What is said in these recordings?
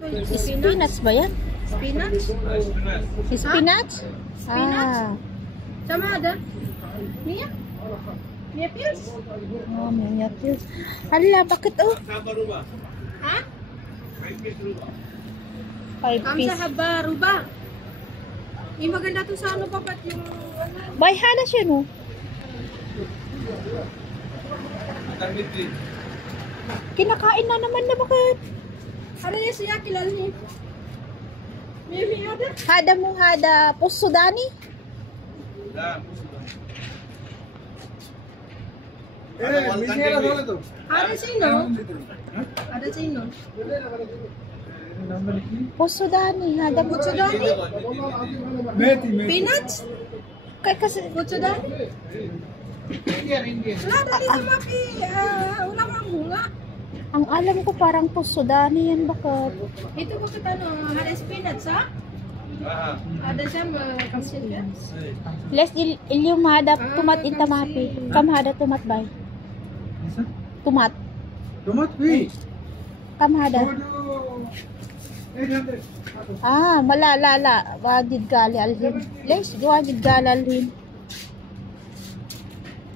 Spinach ba yan? Spinach? Spinach? Spinach? Ah. Sama ada? Mia? Mia pills? Oh, Mia pills. Hala, bakit oh? Ha? 5 Kamsa piece. haba, ruba. Yung maganda to sa ano papat yung ano. Bay, hala siya no? Kinakain na naman na bakit? Ano yung siya kilal ni? Mimi ada? Hada mo hada puso Dani? Ada sino? Ada sino? Puso Dani, hada mo. Puso Dani? Peanuts? Kay kasi Puso Dani? Wala dali sa mapi. Wala kang bunga. ang alam ko parang puso Dani yan bakit? Ito bakit ano? Ada spinach ha? Ada siya makasin ka? Les ilyum hada tumat in tamapi. Kam hada tumat bay. Tumat. Tomat भी Kam hada. Ah, malala wagid gali alhin. Les wagid gali alhin.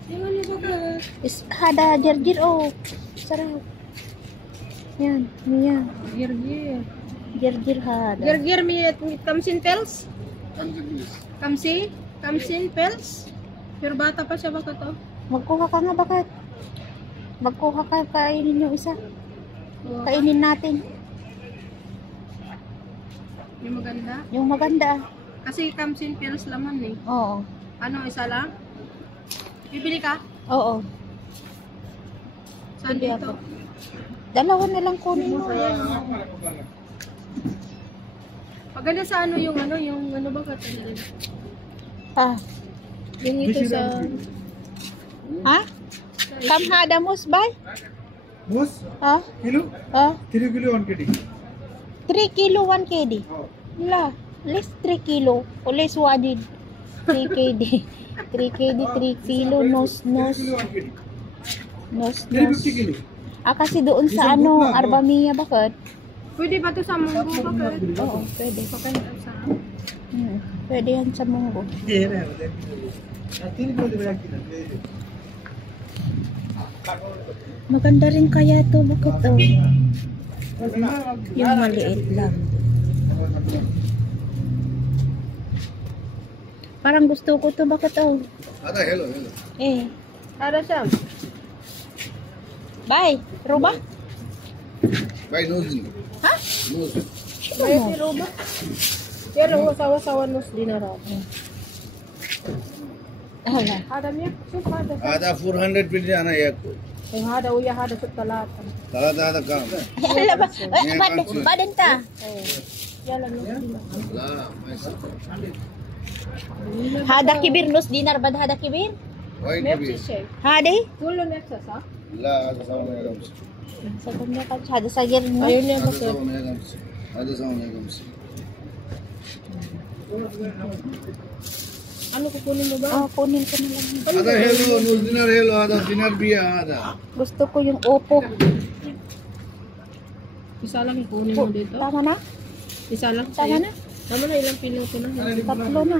Tingnan niyo bakit? Is hada jirjir oh. Sarap. Yan, Mia. Girgir. Jirjir hada. Girgir mi kamsin pels? Kamsi? Kamsin pels? Pero bata pa siya baka to? Magkuha ka nga bakit? Magkuha ka, kainin yung isa. Kainin natin. Yung maganda? Yung maganda. Kasi kamsin pels laman eh. Oo. Ano, isa lang? Bibili ka? Oo. Saan Bibili dito? ako. Dalawa na lang kunin mo. Maganda sa ano yung ba ka? Ah. Yung ito sa... Ha? Kamhada mus bay? मूस Ha? Kilo Ha? 3 kilo 1 kg 3 kilo 1 kd. La, less 3 kilo. O less wadid. 3 kd. 3 kd, 3 kilo. Nos. 1 kg Nos. 350 kg Ah, kasi doon sa ano, Arbamia bakit? Pwede ba ito sa munggo bakit? Oo, pwede. Okay, sa... Pwede yan sa munggo. ये रहा है 3 किलो दे kilo Maganda rin kaya to, bakit oh? Yung maliit lang. Parang gusto ko to, bakit oh? ada hello Eh, Ada siya. bye. Ruba? भाई नोज नहीं Ha? नोज May tiro ba? Pero sawa-sawa nos dinara. Hala. Ada niya? Sup ada. आधा 400 पिल जाना है को Yung hada uya hada sa talata. दादा काम Hala ba? Badan ta. Yalan nos dina. ला Hada kibir nos dinar bad hada kibir? White Merci chef. Hadi? Tulo nexa sa? ला आधा 7 ग्राम Sa kanya ka hada sa gir no. Ayun niya आधा bakit. 7 ग्राम आधा 7 ग्राम Ano kukunin mo ba? Oh, kunin ko na lang. आधा hello knows dinner hello आधा डिनर भी है आधा Gusto ko yung opo. Isa lang kukunin mo dito. Tama na? Isa lang. Tama na? Tama na ilang pinuto na. Tatlo na.